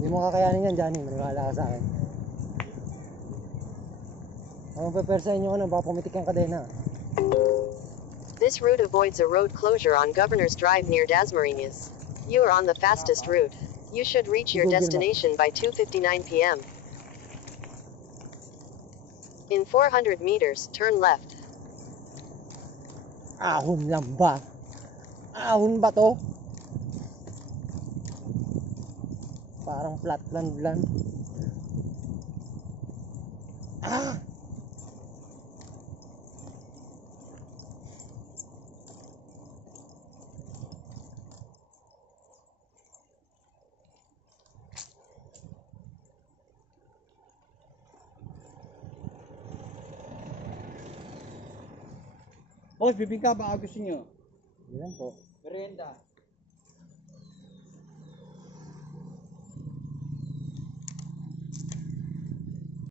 Hindi mo kakayanin yan, Johnny. Maniwala ka sa akin. Ang pepersahin nyo baka pumitik yung kadena. This route avoids a road closure on Governor's Drive near Dasmariñas. You are on the fastest route. You should reach your destination by 2:59 p.m. In 400 meters, turn left. Ahon lang ba? Ahon ba to? Parang flatland lang. Ah! Boss, bibingka ba gusto nyo? Yan po. Merienda.